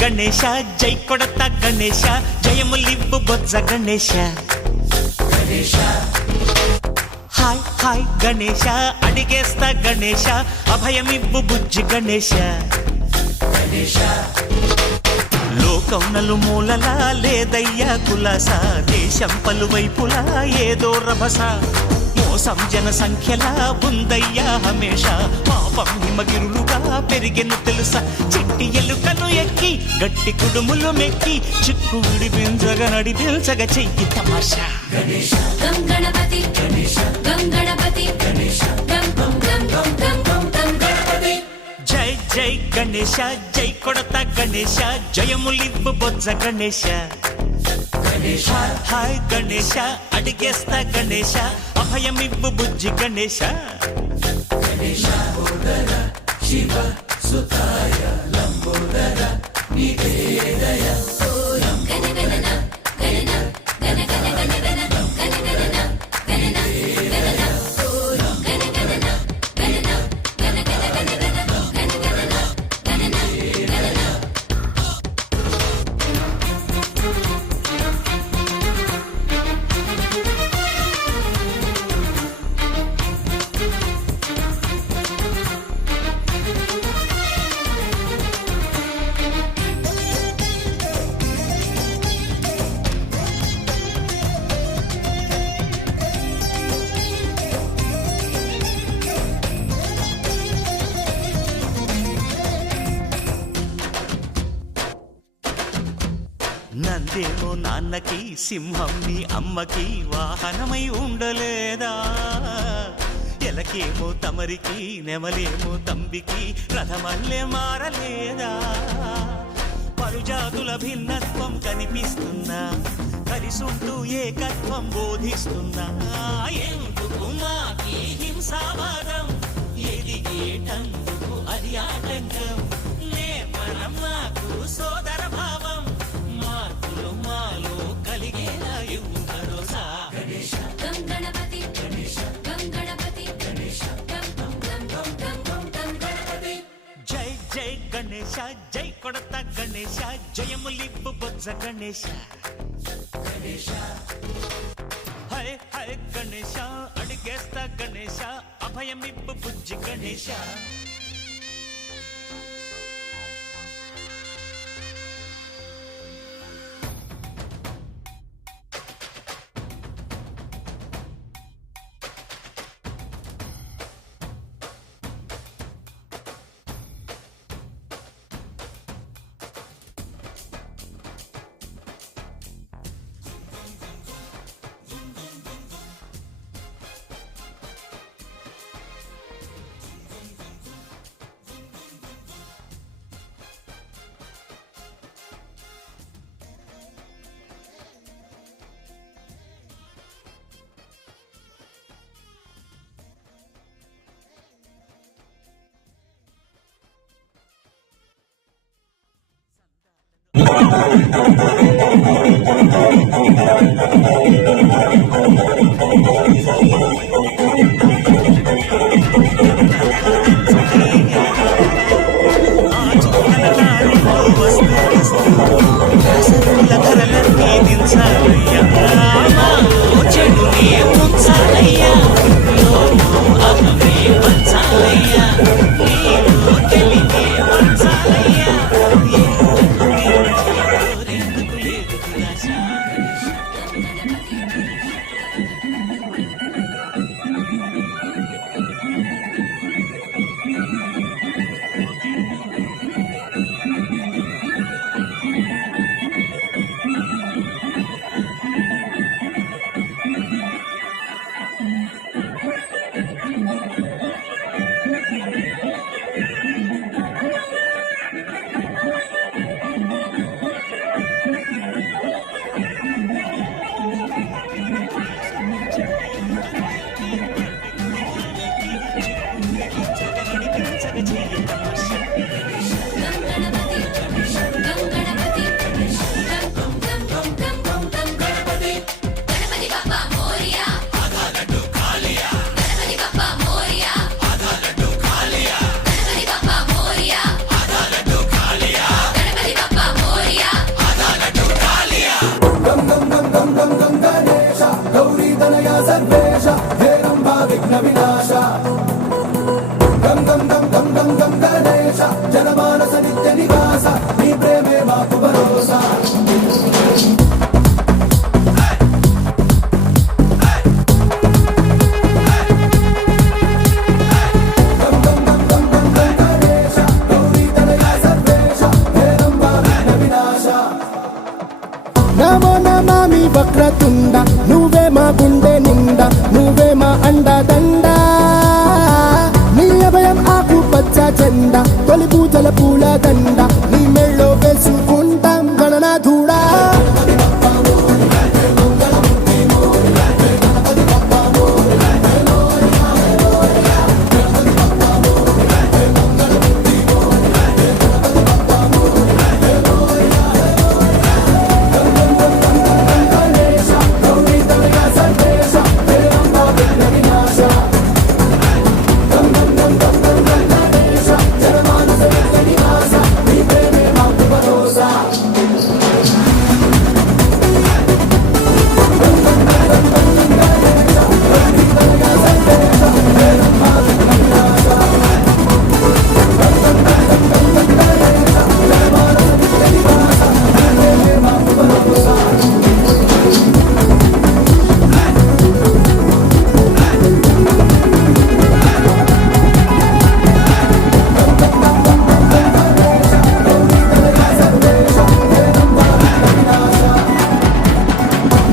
గణేశ జై కొడత గణేశ జయములివ్వు బొజ్జ Ganesha hi hi Ganesha అడిగేస్తా Ganesha అభయమివ్వు బుజ్జి గణేశ లోకం నలుమూలలా లేదయ్యా కులాస దేశం పలువైపులా ఏదో రభస మోసం జన సంఖ్యలా ఉందయ్యా హమేష పాపం హిమగిరులుగా పెరిగెను తెలుసా చిట్టి ఎలుకను ఎక్కి గట్టి కుడుములు మెక్కి చిక్కు విడిపించగా నడిపించగా చెయ్యి తమాషా గం గణపతి గం గణపతి గం గం గం గం గం గం గణపతి జై జై గణేశ జై కొడత గణేశ జయములివ్వు బొజ్జ గణేశ హాయ్ గణేశ అడిగేస్తా గణేశ అభయమివ్వు బుజ్జి గణేశ శివ సుతాయ లంబోదర నివేదయ నందేమో నాన్నకి సింహం నీ అమ్మకి వాహనమై ఉండలేదా ఎలకేమో తమరికి నెమలేమో తంబికి రథమల్లే మారలేదా పలుజాతుల భిన్నత్వం కనిపిస్తున్నా కలిసుంటూ ఏకత్వం బోధిస్తున్నా ఎందుకు మాకి హింసావాదం ఎదిగేటందుకు అది ఆటంకం నేపరం మాకు సోదర భావం మార్పులు మాలో కలిగేలా ఇవ్వు భరోసా గం గణపతి గం గణపతి గం గం గం గం గం గం గణపతి జై జై గణేశ జై కొడత గణేశ జయములివ్వు బొజ్జ గణేశ హై హై గణేశ అడిగేస్తా గణేశ అభయమివ్వు బుజ్జి గణేశ విఘ్న వినాశ గం గం గం గం గం గం గణేశ జనమానస నిత్య నివాస నీ ప్రేమే మాకు భరోసా గం గం గం గం గం గం గణేశ గౌరీ తనయ సర్వేశ హే రంభ విఘ్న వినాశ నమో నమామి వక్రతుండ నువ్వే మా గుండె నిండా నువ్వే మా అండదండ నీ అభయం ఆకు పచ్చ చెండ తొలి పూజల పూల దండ నీ మెళ్ళో వేసుకుంటాం గణనాథుడా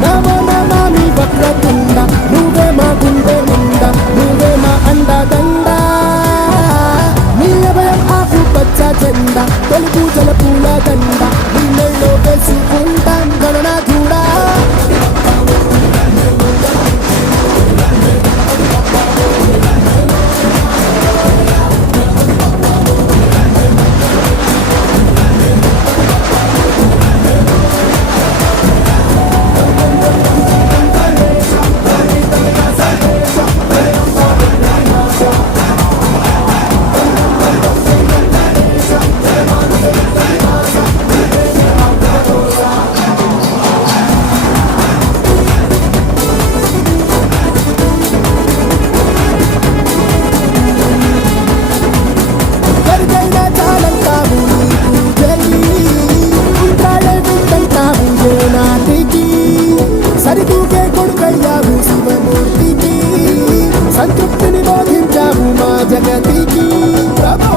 నమో నమామి వక్రతుండ నువ్వే మా గుండె నిండా నువ్వే మా అండదండ నీ అభయం ఆకు పచ్చ చెండ తొలి పూజల పూల దండ నీ మెళ్ళో వేసుకుంటాం గణనాథుడా గరిగైన చాలంటావు నీ పూజలి ఉంటాడే వింటావు ఏ నాటికి సరితూకే కొడుకయ్యావు శివమూర్తికి సంతృప్తిని బోధించావు మా జగతికి ప్రభో